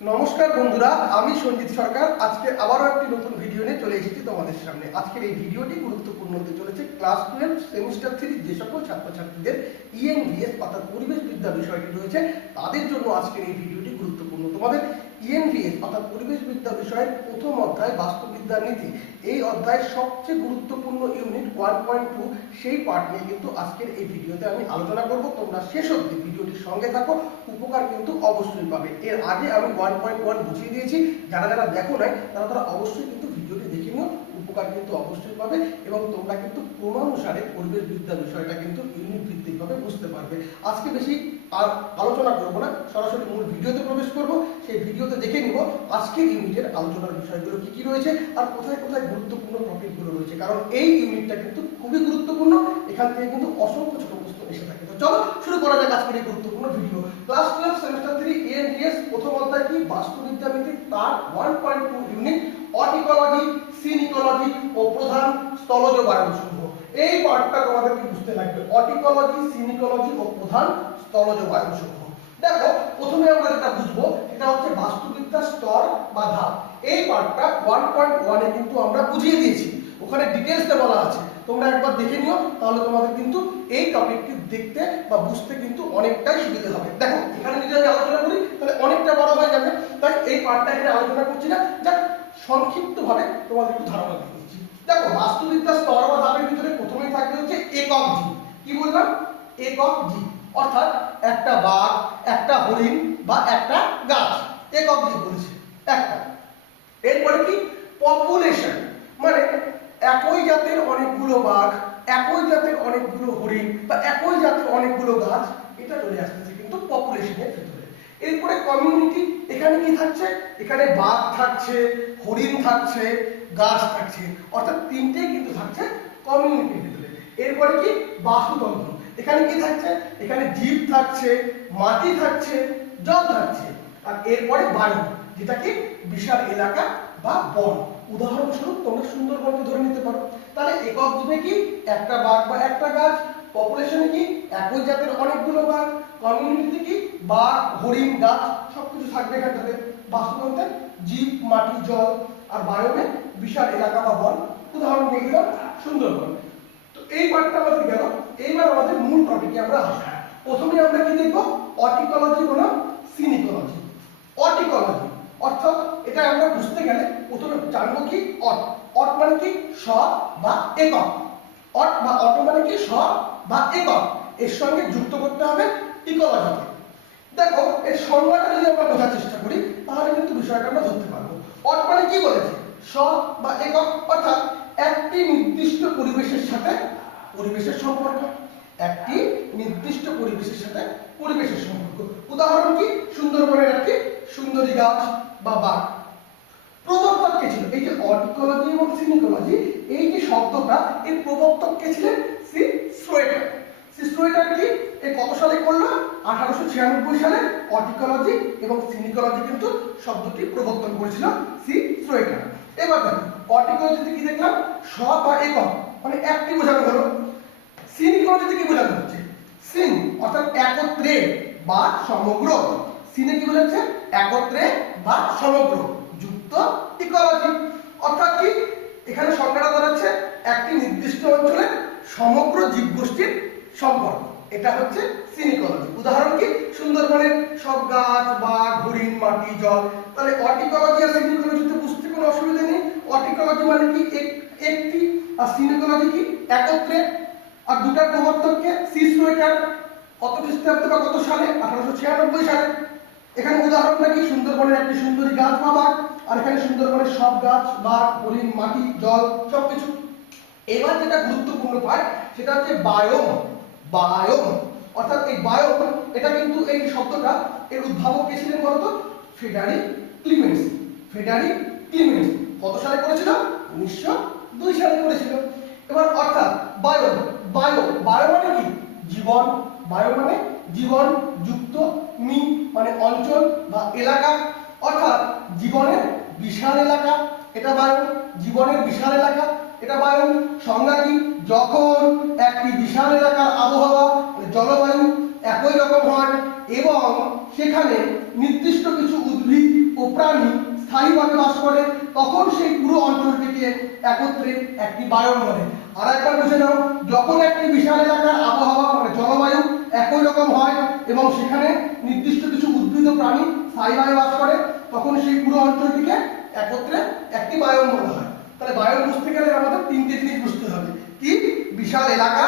নমস্কার বন্ধুরা, আমি সঞ্জিত সরকার। আজকে আবারও একটি নতুন ভিডিও নিয়ে চলে এসেছি তোমাদের সামনে। আজকের এই ভিডিওটি গুরুত্বপূর্ণ হতে চলেছে ক্লাস 12 সেমিস্টার 3 যে সকল ছাত্রছাত্রীদের ইএনভিএস অর্থাৎ পরিবেশ বিদ্যা বিষয়টি রয়েছে তাদের জন্য আজকের এই ভিডিওটি গুরুত্বপূর্ণ। তোমাদের ইএনভিএস অর্থাৎ পরিবেশ বিদ্যা বিষয়ের প্রথম অধ্যায় বাস্তুবিদ্যার নীতি, এই অধ্যায়ের সবচেয়ে গুরুত্বপূর্ণ ইউনিট 1.2 সেই পার্ট নিয়ে কিন্তু আজকের এই ভিডিওতে আমি আলোচনা করব। তোমরা শেষ অবধি ভিডিওটির সঙ্গে থাকো, উপকার কিন্তু অবশ্যই পাবে। এর আগে আমি 1.1 বুঝিয়ে দিয়েছি, যারা যারা দেখো নাই তারা অবশ্যই কিন্তু ভিডিওটি দেখে নিও, উপকার কিন্তু অবশ্যই পাবে এবং তোমরা কিন্তু ক্রমানুসারে পরিবেশ বিদ্যা বিষয়টা কিন্তু ইউনিট ভিত্তিক ভাবে বুঝতে পারবে। আজকে বেশি আর আলোচনা করব না, সরাসরি মূল ভিডিওতে প্রবেশ করব। সেই ভিডিওতে দেখে নিব আজকের ইউনিটের আলোচনার বিষয়গুলো কি কি রয়েছে আর কোথায় কোথায় গুরুত্বপূর্ণ টপিকগুলো রয়েছে, কারণ এই ইউনিটটা কিন্তু খুবই গুরুত্বপূর্ণ। এখান থেকে কিন্তু অসংখ্য ছোট প্রশ্ন এসে থাকে। তো চলো শুরু করা যাক আজকের এই গুরুত্বপূর্ণ ভিডিও। ক্লাস 12 সেমিস্টার 3 ইএনভিএস প্রথম অধ্যায় কি বাস্তুবিদ্যা নীতি, তার 1.2 ইউনিট অটিকোলজি, সিন ইকোলজি ও প্রধান স্থলজ বায়ুসমূহ। এই পার্টটা তোমাদেরকে বুঝতে লাগবে, অটিকোলজি, সিন ইকোলজি ও প্রধান স্থলজ বায়ুসমূহ। দেখো, প্রথমে আমরা যেটা বুঝবো সেটা হচ্ছে বাস্তুবিদ্যার স্তর বা ধাপ। এই পার্টটা 1.1 এ কিন্তু আমরা বুঝিয়ে দিয়েছি, ওখানে ডিটেইলসে বলা আছে। তোমরা একবার দেখে নিও, তাহলে তোমাদের কিন্তু এই টপিকটি দেখতে বা বুঝতে কিন্তু অনেকটাই সুবিধা হবে। দেখো, এখানে যদি আমি আলোচনা করি তাহলে অনেকটা বড় হয়ে যাবে, তাই এই পার্টটা এখানে আলোচনা করছি না, যাক সংক্ষিপ্তভাবে তোমাদের একটু ধারণা দিয়ে দিচ্ছি। দেখো, বাস্তুবিদ্যার স্তর বা ধাপের ভিতরে প্রথমেই থাকবে হচ্ছে একক জীব। কি বললাম? একক জীব, অর্থাৎ একটা বাঘ, একটা হরিণ বা একটা গাছ, একক জীব বলেছে একটা। এরপরে কি? পপুলেশন, মানে একই জাতের অনেকগুলো বাঘ, একই জাতের অনেকগুলো হরিণ বা একই জাতের অনেকগুলো গাছ, এটা চলে আসতেছে কিন্তু পপুলেশনের ভিতরে। এরপরে কমিউনিটি, এখানে কি থাকছে? এখানে বাঘ থাকছে, হরিণ থাকছে, গাছ থাকছে, অর্থাৎ তিনটেই কিন্তু থাকছে কমিউনিটির ভিতরে। এরপরে কি? বাস্তুতন্ত্র, এখানে কি থাকছে? এখানে জীব থাকছে, মাটি থাকছে, জল থাকছে। আর এরপরে বায়ু, যেটা কি বিশাল এলাকা বা বন। উদাহরণস্বরূপ তোমরা সুন্দরবনকে ধরে নিতে পারো। তাহলে একক জীবে কি? একটা বাঘ বা একটা গাছ, পপুলেশনে কি? একই জাতের অনেকগুলো বাঘ, কমিউনিটিতে কি? বাঘ, হরিণ, গাছ সবকিছু থাকবে এখানটাতে। বাস্তুতন্ত্রে জীব, মাটি, জল, আর বায়ুমে বিশাল এলাকা বা বন। উদাহরণ দিয়ে দিলাম সুন্দরবন। তো এই পার্টটা আমাদের গেল। এইবার আমাদের মূল টপিকে আমরা আসি। প্রথমে আমরা কি দেখব? অটিকোলজি বনাম সিন ইকোলজি। অটিকোলজি অর্থাৎ এটা আমরা বুঝতে গেলে প্রথমে জানবো কি অট। অট মানে কি? স বা একক। অট বা অটো মানে কি? স বা একক। এর সঙ্গে যুক্ত করতে হবে ইকোলজিকে। দেখো, এর সংজ্ঞাটা যদি আমরা বোঝার চেষ্টা করি তাহলে কিন্তু বিষয়টা আমরা ধরতে পারবো। অট মানে কি বলেছে? স বা একক, অর্থাৎ একটি নির্দিষ্ট পরিবেশের সাথে পরিবেশের সম্পর্ক। একটি নির্দিষ্ট পরিবেশের সাথে পরিবেশের সম্পর্ক। উদাহরণ কি? সুন্দরবনের একটি সুন্দরী গাছ বা বাঘ। প্রবর্তক কে ছিল? এই যে অটিকোলজি এবং সিন ইকোলজি, এই যে শব্দটা, এর প্রবর্তক কে ছিলেন? সি শ্রোয়েটার। সি শ্রোয়েটার কি এই কত সালে করলো? 1896 সালে অটিকোলজি এবং সিন ইকোলজি কিন্তু শব্দটি প্রবর্তন করেছিল সি শ্রোয়েটার। এবার দেখো, অটিকোলজিতে কি দেখলাম? স বা একক, মানে একটি বোঝানো হলো। সিন ইকোলজিতে কি বোঝানো হচ্ছে? সিন অর্থাৎ একত্রে বা সমগ্র। সিনে কি বোঝাচ্ছে? একত্রে বা সমগ্র যুক্ত ইকোলজি। অর্থাৎ কি? এখানে সংজ্ঞাটা দাঁড়াচ্ছে একটি নির্দিষ্ট অঞ্চলে সমগ্র জীবগোষ্ঠীর সম্পর্ক, এটা হচ্ছে সিন ইকোলজি। উদাহরণ কি? সুন্দরবনের সব গাছ, বাঘ, হরিণ, মাটি, জল। তাহলে অটিকোলজি আর সিন ইকোলজিতে বুঝতে কোনো অসুবিধা নেই। অটিকোলজি মানে কি? একটি, আর সিন ইকোলজি কি? একত্রে। আর দুটার প্রবর্তককে সি শ্রোয়েটার। কত খ্রিস্টাব্দে বা কত সালে? 1896 সালে। এখানে উদাহরণটা কি? সুন্দরবনের একটি সুন্দরী গাছ বা বাঘ, আর এখানে সুন্দরবনের সব গাছ, বাঘ, হরিণ, মাটি, জল সবকিছু। এবার যেটা গুরুত্বপূর্ণ পার্ট সেটা হচ্ছে বায়োম। বায়োম অর্থাৎ এই বায়োম, এটা কিন্তু এই শব্দটা এর উদ্ভাবক কে ছিলেন বলতো? Frederick clemency. ফ্রেডারিক ক্লিমেন্স কত সালে করেছিল? 1902 সালে করেছিল। এবার অর্থাৎ বায়ো, বায়ো, বায়ো মানে কি? জীবন। বায়ো মানে জীবন যুক্ত, মি মানে অঞ্চল বা এলাকা, অর্থাৎ জীবনের বিশাল এলাকা, এটা বায়ু। জীবনের বিশাল এলাকা, এটা বায়ু। সংজ্ঞা কি? যখন একটি বিশাল এলাকার আবহাওয়া জলবায়ু একই রকম হয় এবং সেখানে নির্দিষ্ট কিছু উদ্ভিদ ও প্রাণী স্থায়ীভাবে বাস করে, তখন সেই পুরো অঞ্চলটিকে একত্রে একটি বায়ন বলে। আর একবার বুঝে নাও, যখন একটি বিশাল এলাকার আবহাওয়া মানে জলবায়ু একই রকম হয় এবং সেখানে নির্দিষ্ট কিছু উদ্ভিদ ও প্রাণী স্থায়ীভাবে বাস করে, তখন সেই পুরো অঞ্চলটিকে একত্রে একটি বায়ন বলা হয়। তাহলে বায়ন বুঝতে গেলে আমাদের তিনটে জিনিস বুঝতে হবে। কি? বিশাল এলাকা,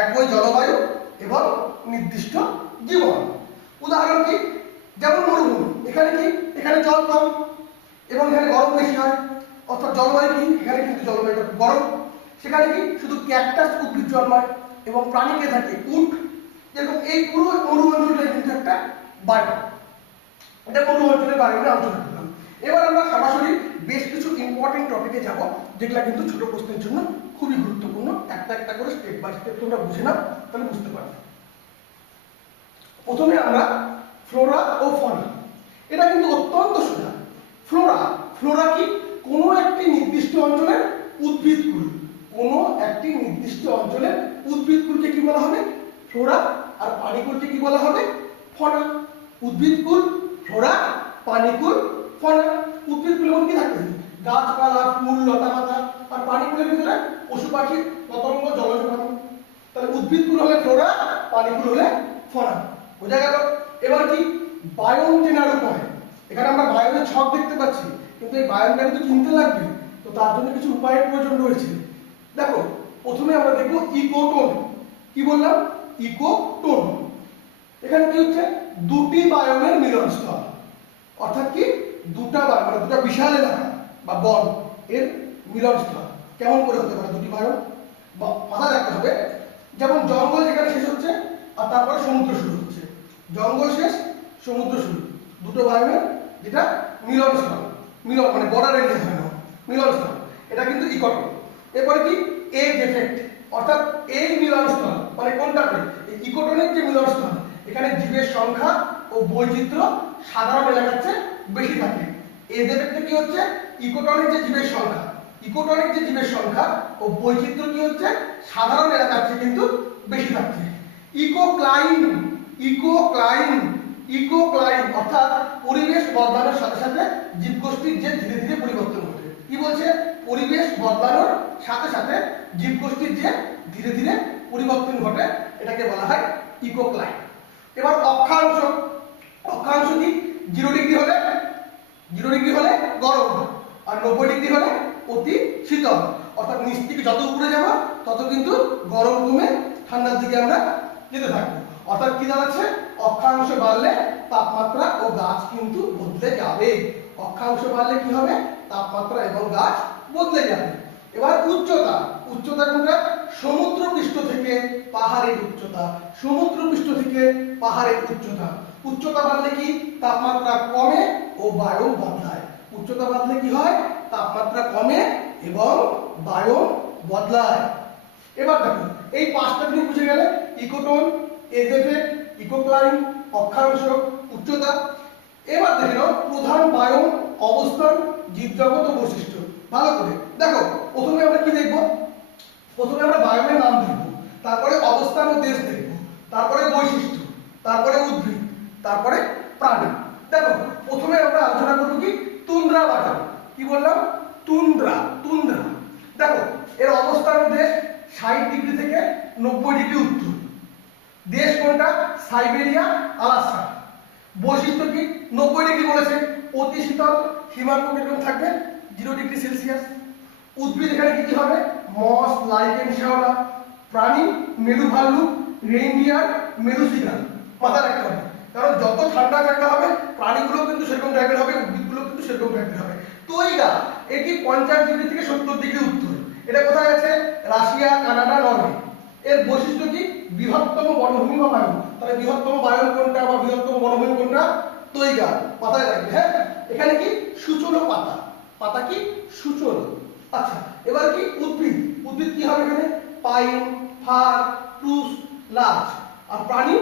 একই জলবায়ু এবং নির্দিষ্ট জীবন। উদাহরণ কি? যেমন মরুভূমি, এখানে কি? এখানে জল কম এবং এখানে গরম বেশি হয়, অর্থাৎ জলবায়ু কি? এখানে কিন্তু জলবায়ুটা গরম। সেখানে কি? শুধু ক্যাকটাস উদ্ভিদ জন্মায় এবং প্রাণীকে থাকে উট। যেরকম এই পুরো মরু অঞ্চলটা কিন্তু একটা বায়ু, এটা মরু অঞ্চলের বায়ুকে আলোচনা করলাম। এবার আমরা সরাসরি বেশ কিছু ইম্পর্টেন্ট টপিকে যাব, যেগুলা কিন্তু ছোট প্রশ্নের জন্য খুবই গুরুত্বপূর্ণ। একটা একটা করে স্টেপ বাই স্টেপ তোমরা বুঝে নাও, তাহলে বুঝতে পারবে। প্রথমে আমরা ফ্লোরা ও ফনা, এটা কিন্তু অত্যন্ত সোজা। ফ্লোরা, ফ্লোরা কি? কোনো একটি নির্দিষ্ট অঞ্চলের উদ্ভিদকুল, কোনো একটি নির্দিষ্ট অঞ্চলের উদ্ভিদকুলকে কি বলা হবে? ফ্লোরা। আর প্রাণীকুলকে কি বলা হবে? ফনা। উদ্ভিদকুল ফ্লোরা, প্রাণীকুল ফনা। উদ্ভিদকুলের মধ্যে কি থাকে? গাছপালা, ফুল, লতা পাতা। আর প্রাণীকুলের ভিতরে পশু পাখি, পতঙ্গ, জলজ প্রাণী। তাহলে উদ্ভিদকুল হলে ফ্লোরা, প্রাণীকুল হলে ফনা। বোঝা গেল? এবার কি? বায়ন চেনার উপায়। এখানে আমরা বায়নের ছক দেখতে পাচ্ছি, কিন্তু এই বায়নটা কিন্তু চিনতে লাগবে, তো তার জন্য কিছু উপায়ের প্রয়োজন রয়েছে। দেখো, প্রথমে আমরা দেখব ইকোটোন। কি বললাম? ইকোটোন। এখানে কি হচ্ছে? দুটি বায়নের মিলনস্থল, অর্থাৎ কি? দুটা বায়ন মানে দুটা বিশাল এলাকা বা বন এর মিলনস্থল। কেমন করে হতে পারে দুটি বায়ন? মাথায় রাখতে হবে, যেমন জঙ্গল যেখানে শেষ হচ্ছে আর তারপরে সমুদ্র শুরু হচ্ছে, জঙ্গল শেষ, সমুদ্র শুরু, দুটো বায়নের যেটা মিলনস্থল, মিলন মানে বর্ডার এরিয়া হয় না, মিলনস্থল, এটা কিন্তু ইকোটোন। এরপরে কি? এজ এফেক্ট, অর্থাৎ এই মিলনস্থল মানে কোনটাতে? এই ইকোটোনের যে মিলনস্থল, এখানে জীবের সংখ্যা ও বৈচিত্র্য সাধারণ এলাকার চেয়ে বেশি থাকে। এজ এফেক্টে কি হচ্ছে? ইকোটোনের যে জীবের সংখ্যা, ইকোটোনিক যে জীবের সংখ্যা ও বৈচিত্র্য কি হচ্ছে? সাধারণ এলাকার চেয়ে কিন্তু বেশি থাকছে। ইকোক্লাইন, ইকোক্লাইন, ইকোক্লাইন অর্থাৎ পরিবেশ বদলানোর সাথে সাথে জীবগোষ্ঠীর যে ধীরে ধীরে পরিবর্তন ঘটে। কি বলছে? পরিবেশ বদলানোর সাথে সাথে জীবগোষ্ঠীর যে ধীরে ধীরে পরিবর্তন ঘটে, এটাকে বলা হয় ইকোক্লাইন। এবার অক্ষাংশ, অক্ষাংশ কি? 0 ডিগ্রি হলে, 0 ডিগ্রি হলে গরম, আর 90 ডিগ্রি হলে অতি শীতল। অর্থাৎ নিচ থেকে যত উপরে যাব তত কিন্তু গরম কমে ঠান্ডার দিকে আমরা যেতে থাকবো। অর্থাৎ কি দাঁড়াচ্ছে? অক্ষাংশ বাড়লে তাপমাত্রা ও গাছ কিন্তু বদলে যাবে। অক্ষাংশ বাড়লে কি হবে? তাপমাত্রা এবং গাছ বদলে যাবে। এবার উচ্চতা, উচ্চতা কোনটা? সমুদ্র পৃষ্ঠ থেকে পাহাড়ের উচ্চতা, সমুদ্র পৃষ্ঠ থেকে পাহাড়ের উচ্চতা। উচ্চতা বাড়লে কি? তাপমাত্রা কমে ও বায়ু বদলায়। উচ্চতা বাড়লে কি হয়? তাপমাত্রা কমে এবং বায়ু বদলায়। এবার দেখো, এই পাঁচটা জিনিস বুঝে গেলে, ইকোটোন, এজ এফেক্ট, ইকোক্লাইন, অক্ষাংশ, উচ্চতা। এবার দেখে নাও প্রধান বায়ু, অবস্থান, জীবজগৎ ও বৈশিষ্ট্য। ভালো করে দেখো, প্রথমে আমরা কি দেখব? প্রথমে আমরা বায়ুর নাম দেখব, তারপরে অবস্থান ও দেশ দেখব, তারপরে বৈশিষ্ট্য, তারপরে উদ্ভিদ, তারপরে প্রাণী। দেখো, প্রথমে আমরা আলোচনা করব কি? তুন্দ্রা বায়ু। কি বললাম? Tundra, tundra. দেখো, এর অবস্থান ও দেশ 60 ডিগ্রি থেকে 90 ডিগ্রি উত্তর। দেশ কোনটা? Siberia, Alaska. বৈশিষ্ট্য কি? 90 ডিগ্রি বলেছে, অতি শীতল, হিমাঙ্ক কিরকম থাকবে? 0 ডিগ্রি সেলসিয়াস। উদ্ভিদ এখানে কি কি হবে? মস, লাইকেন, শ্যাওলা। প্রাণী মেরু ভাল্লুক, রেইনডিয়ার, মেরুসিগাল। মাথায় রাখতে হবে, কারণ যত ঠান্ডা জায়গা হবে প্রাণীগুলো কিন্তু সেরকম টাইপের হবে, উদ্ভিদগুলো কিন্তু সেরকম টাইপের হবে। তৈগা, এটি 50 ডিগ্রি থেকে 70 ডিগ্রি উত্তর। এটা কোথায় আছে? Russia, Canada, Norway. এর বৈশিষ্ট্য কি? বৃহত্তম বনভূমি বা বায়ু। তাহলে বৃহত্তম বায়ু কোনটা বা বৃহত্তম বনভূমি কোনটা? তৈগা। মাথায় রাখবে, হ্যাঁ। এখানে কি? সূচলো পাতা, পাতা কি? সূচলো। আচ্ছা, এবার কি? উদ্ভিদ, উদ্ভিদ কি হবে এখানে? Pine, fir, spruce, larch. আর প্রাণী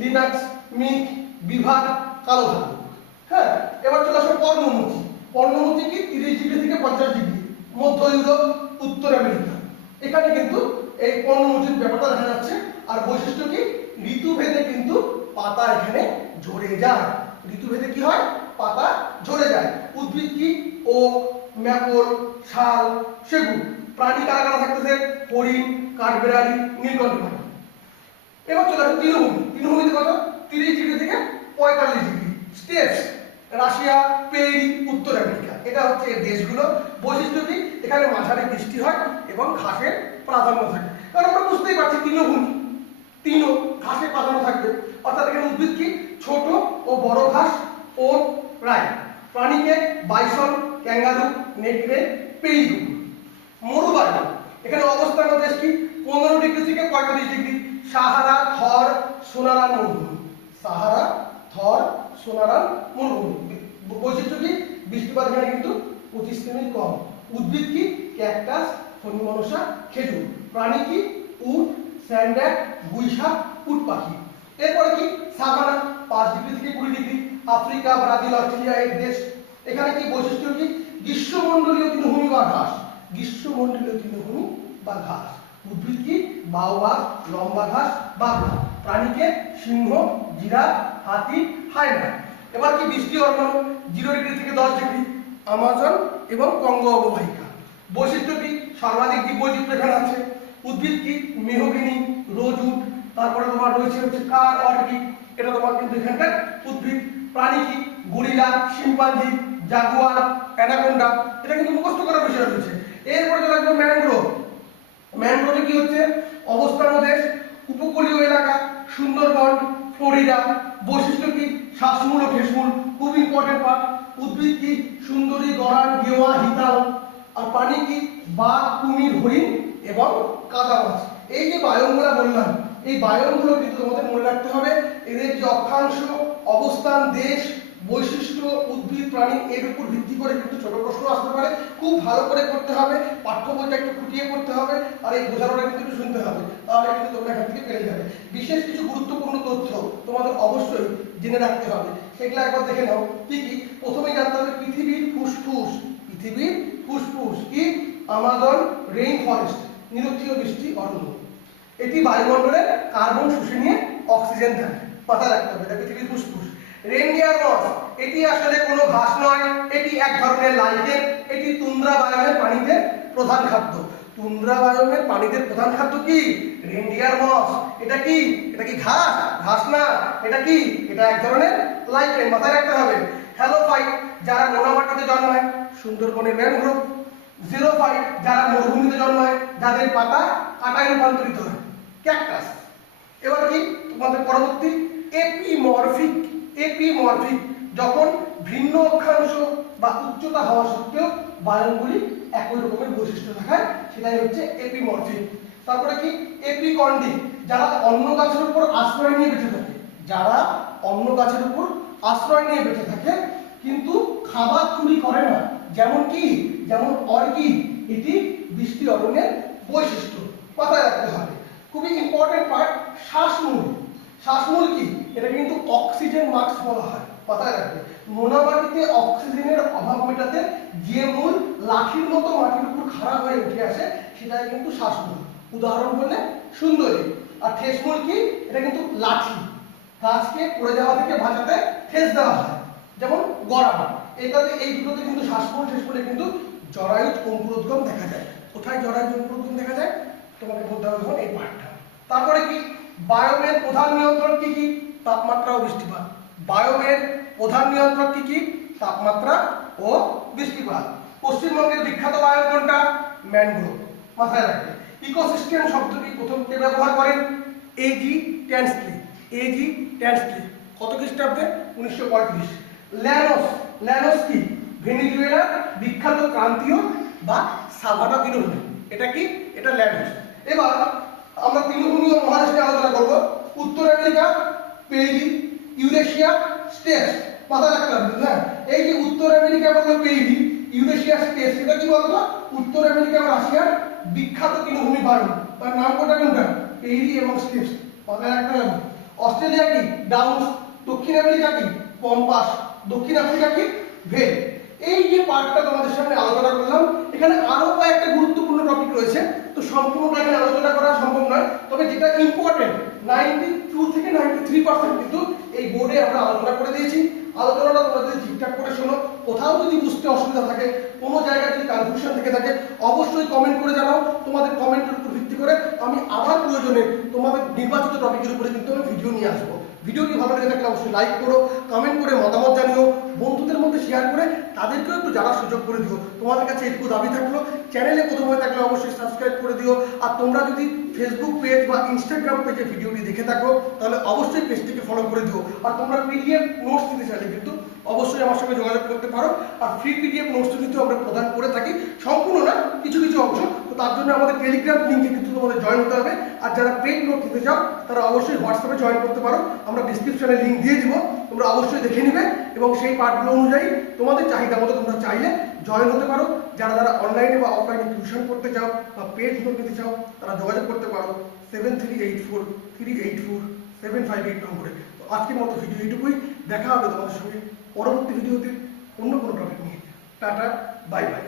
লিনাক্স, মিঙ্ক, বিভার, কালো ভাল্লুক। হ্যাঁ, এবার চলে আসবে পর্ণমোচী। পর্ণমোচী কি? 30 ডিগ্রি থেকে 50 ডিগ্রি, মধ্য ইউরোপ, উত্তর আমেরিকা। এখানে কিন্তু এই পর্ণমোচীর ব্যাপারটা দেখা যাচ্ছে। আর বৈশিষ্ট্য কি? ঋতুভেদে কিন্তু পাতা এখানে ঝরে যায়। ঋতুভেদে কি হয়? পাতা ঝরে যায়। উদ্ভিদ কি? ওক, ম্যাপল, শাল, সেগুন। প্রাণী কারা কারা থাকতেছে? হরিণ, কাঠবিড়ালি, নীলকণ্ঠ প্রাণী। এবার চলে আসে তৃণভূমি। তৃণভূমিতে কত? 30 ডিগ্রি থেকে 45 ডিগ্রি। স্টেপস রাশিয়া, পেরি, উত্তর আমেরিকা। এটা হচ্ছে এর দেশগুলো। বৈশিষ্ট্য কি? এখানে মাঝারি বৃষ্টি হয় এবং ঘাসের প্রাধান্য থাকে। কারণ আমরা বুঝতেই পারছি তৃণভূমি, তৃণ ঘাসের প্রাধান্য থাকবে। অর্থাৎ এখানে উদ্ভিদ কি? ছোট ও বড় ঘাস ও রায়। প্রাণীকে বাইসন, ক্যাঙ্গারু, নেকড়ে, পেরি। মরুবায়ু এখানে অবস্থান দেশ কি? 15 ডিগ্রি থেকে 35 ডিগ্রি। সাহারা, থর, সোনারান মরুভূমি। সাহারা, থর, সোনারান মরুভূমি। বৈশিষ্ট্য কি? বৃষ্টিপাত এখানে কিন্তু 25 সেমি কম। উদ্ভিদ কি? ক্যাকটাস, ফণিমনসা, খেজুর। প্রাণী কি? উট, স্যান্ড্যাট, গুইসাপ, উট পাখি। এরপরে কি? সাভানা, 5 ডিগ্রি থেকে 20 ডিগ্রি। আফ্রিকা, ব্রাজিল, অস্ট্রেলিয়া এর দেশ। এখানে কি বৈশিষ্ট্য কি? গ্রীষ্মমণ্ডলীয় তৃণভূমি বা ঘাস। গ্রীষ্মমণ্ডলীয় তৃণভূমি বা ঘাস। উদ্ভিদ কি? বাওয়াঘাস, লম্বা ঘাস, বাবলা। প্রাণীকে সিংহ, জিরাফ, হাতি, হায়না। এবার কি? বৃষ্টি অরণ্য 0 ডিগ্রি থেকে 10 ডিগ্রি। আমাজন এবং কঙ্গো অববাহিকা। বৈশিষ্ট্য কি? সর্বাধিক জীববৈচিত্র্য এখানে আছে। উদ্ভিদ কি? Mahogany, rosewood. তারপরে তোমার রয়েছে হচ্ছে কার অর্কিড। এটা তোমার কিন্তু এখানকার উদ্ভিদ। প্রাণী কি? Gorilla, chimpanzee, Jaguar, anaconda. এটা কিন্তু মুখস্থ করার বিষয় রয়েছে। এরপরে চলে আসবে ম্যানগ্রোভ। ম্যানগ্রোভে কি হচ্ছে? অবস্থান দেশ উপকূলীয় এলাকা, সুন্দরবন, ফ্লোরিডা। বৈশিষ্ট্য কি? শ্বাসমূল ও ঠেসমূল, খুব ইম্পর্টেন্ট পার্ট। উদ্ভিদ কি? সুন্দরী, গরান, গেওয়া, হিতাল। আর প্রাণী কি? বাঘ, কুমির, হরিণ এবং কাদা মাছ। এই যে বায়োমগুলো বললাম, এই বায়োমগুলো কিন্তু তোমাদের মনে রাখতে হবে। এদের যে অক্ষাংশ, অবস্থান, দেশ, বৈশিষ্ট্য, উদ্ভিদ, প্রাণী এর উপর ভিত্তি করে কিন্তু ছোট প্রশ্ন আসতে পারে। খুব ভালো করে করতে হবে, পাঠ্য বইটা একটু খুঁটিয়ে করতে হবে, আর এই বোঝানোটা কিন্তু একটু শুনতে হবে, তাহলে কিন্তু তোমরা এখান থেকে পেরে যাবে। বিশেষ কিছু গুরুত্বপূর্ণ তথ্য তোমাদের অবশ্যই জেনে রাখতে হবে, সেগুলো একবার দেখে নাও। কি কি? প্রথমেই জানতে হবে পৃথিবীর ফুসফুস। পৃথিবীর ফুসফুস কি? আমাজন রেইন ফরেস্ট, নিরক্ষীয় বৃষ্টি অরণ্য। এটি বায়ুমণ্ডলের কার্বন শুষে নিয়ে অক্সিজেন দেয়, মাথায় রাখতে হবে। এটা পৃথিবীর ফুসফুস। রেইনডিয়ার মস, এটি আসলে কোনো ঘাস নয়, এটি এক ধরনের লাইকেন। এটি তুন্দ্রা বায়োমের প্রাণীদের প্রধান খাদ্য। তুন্দ্রা বায়োমের প্রাণীদের প্রধান খাদ্য কি? রেইনডিয়ার মস। এটা কি? এটা কি ঘাস? ঘাস না। এটা কি? এটা এক ধরনের লাইকেন, মাথায় রাখতে হবে। হ্যালোফাইট, যারা নোনামাটিতে জন্মায়, সুন্দরবনের ম্যানগ্রোভ। জিরোফাইট, যারা মরুভূমিতে জন্মায়, যাদের পাতা কাঁটায় রূপান্তরিত হয়, ক্যাকটাস। এবার কি? তোমাদের পরবর্তী এপিমরফিক। এপিমরফিক, যখন ভিন্ন অক্ষাংশ বা উচ্চতা হওয়া সত্ত্বেও বায়োমগুলি একই রকমের বৈশিষ্ট্য থাকায় সেটাই হচ্ছে এপিমরফিক। তারপরে কি? এপিকন্ডিক, যারা অন্য গাছের উপর আশ্রয় নিয়ে বেঁচে থাকে। যারা অন্য গাছের উপর আশ্রয় নিয়ে বেঁচে থাকে কিন্তু খাবার চুরি করে না। যেমন কি? যেমন অর্কিড। এটি বৃষ্টি অরণ্যের বৈশিষ্ট্য, মাথায় রাখতে হবে। খুবই ইম্পর্টেন্ট পার্ট শ্বাসমূল। শ্বাসমূল কি? এটা কিন্তু অক্সিজেন মাস্ক বলা হয়, মাথায় রাখবে। নোনা মাটিতে অক্সিজেনের অভাব মেটাতে যে মূল লাঠির মতো মাটির উপর খাড়া হয়ে উঠে আসে সেটাই কিন্তু শ্বাসমূল। উদাহরণ বললে সুন্দরী। আর ঠেসমূল কি? এটা কিন্তু লাঠি, গাছকে পড়ে যাওয়া থেকে বাঁচাতে ঠেস দেওয়া হয়, যেমন গড়ানো। এটাতে এই দুটোতে কিন্তু শ্বাসমূল ঠেসমূলে কিন্তু জরায়ুজ অঙ্কুরোদ্গম দেখা যায়। কোথায় জরায়ুজ অঙ্কুরোদ্গম দেখা যায়? তোমাকে বলতে হবে তখন এই পাঠটা। তারপরে কি? বায়োমের প্রধান নিয়ন্ত্রক কি কি? তাপমাত্রা ও বৃষ্টিপাত। বায়োমের প্রধান নিয়ন্ত্রক কি কি? তাপমাত্রা ও বৃষ্টিপাত। পশ্চিমবঙ্গের বিখ্যাত বায়োম কোনটা? ম্যানগ্রোভ, মাথায় রাখবে। ইকোসিস্টেম শব্দটি প্রথম কে ব্যবহার করেন? এজি ট্যানস্লি। এজি ট্যানস্লি কত খ্রিস্টাব্দে? 1935। ল্যানোস। ল্যানোস কি? ভেনিজুয়েলার বিখ্যাত ক্রান্তীয় বা সাভানা তৃণভূমি। এটা কি? এটা ল্যানোস। এবার আমরা তৃণভূমি ও মহাদেশ নিয়ে আলোচনা করব। উত্তর আমেরিকা পেরি, ইউরেশিয়া স্টেটস, মাথায় রাখতে হবে। হ্যাঁ, এই যে উত্তর আমেরিকা বললো পেরি, ইউরেশিয়া স্টেটস, এটা কি বলতো? উত্তর আমেরিকা এবং রাশিয়ার বিখ্যাত তৃণভূমি বায়ু। তার নাম কোনটা কোনটা? পেরি এবং স্টেটস, মাথায় রাখতে হবে। অস্ট্রেলিয়া কি? ডাউন্স। দক্ষিণ আমেরিকা কি? পম্পাস। দক্ষিণ আফ্রিকা কি? ভেল। এই যে পার্টটা তোমাদের সামনে আলোচনা করলাম, এখানে আরো কয়েকটা গুরুত্বপূর্ণ টপিক রয়েছে, তো সম্পূর্ণটা এখানে আলোচনা করা সম্ভব নয়, তবে যেটা ইম্পর্টেন্ট 92 থেকে 93% কিন্তু এই বোর্ডে আমরা আলোচনা করে দিয়েছি। আলোচনাটা তোমরা যদি ঠিকঠাক করে শোনো, কোথাও যদি বুঝতে অসুবিধা থাকে, কোনো জায়গায় যদি কনফিউশন থেকে থাকে, অবশ্যই কমেন্ট করে জানাও। তোমাদের কমেন্টের উপর ভিত্তি করে আমি আবার প্রয়োজনে তোমাদের নির্বাচিত টপিকের উপরে কিন্তু আমি ভিডিও নিয়ে আসবো। ভিডিওটি ভালো লেগে থাকলে অবশ্যই লাইক করো, কমেন্ট করে মতামত জানিও, বন্ধুদের মধ্যে শেয়ার করে তাদেরকেও একটু জানার সুযোগ করে দিও। তোমাদের কাছে একটু দাবি থাকলো, চ্যানেলে প্রথম হয়ে থাকলে অবশ্যই সাবস্ক্রাইব করে দিও। আর তোমরা যদি ফেসবুক পেজ বা ইনস্টাগ্রাম পেজে ভিডিওটি দেখে থাকো তাহলে অবশ্যই পেজটিকে ফলো করে দিও। আর তোমরা পিডিএফ নোটস দিতে চাইলে কিন্তু অবশ্যই আমার সঙ্গে যোগাযোগ করতে পারো। আর ফ্রি পিডিএফ নোটস কিন্তু আমরা প্রদান করে থাকি, সম্পূর্ণ না, কিছু কিছু অংশ। তো তার জন্য আমাদের টেলিগ্রাম লিঙ্কে কিন্তু তোমাদের জয়েন হতে হবে। আর যারা পেইড নোট দিতে চাও তারা অবশ্যই হোয়াটসঅ্যাপে জয়েন করতে পারো, আমরা ডিসক্রিপশনে লিঙ্ক দিয়ে দিব, তোমরা অবশ্যই দেখে নিবে এবং সেই পার্টগুলো অনুযায়ী তোমাদের চাহিদা মতো তোমরা চাইলে জয়েন হতে পারো। যারা যারা অনলাইনে বা অফলাইনে টিউশন করতে চাও বা পেইড নোট নিতে চাও তারা যোগাযোগ করতে পারো 7384384758 নম্বরে। তো আজকের মতো ভিডিও এইটুকুই, দেখা হবে তোমাদের সঙ্গে পরবর্তী ভিডিওতে অন্য কোনো টপিক নিয়ে। Tata, bye bye.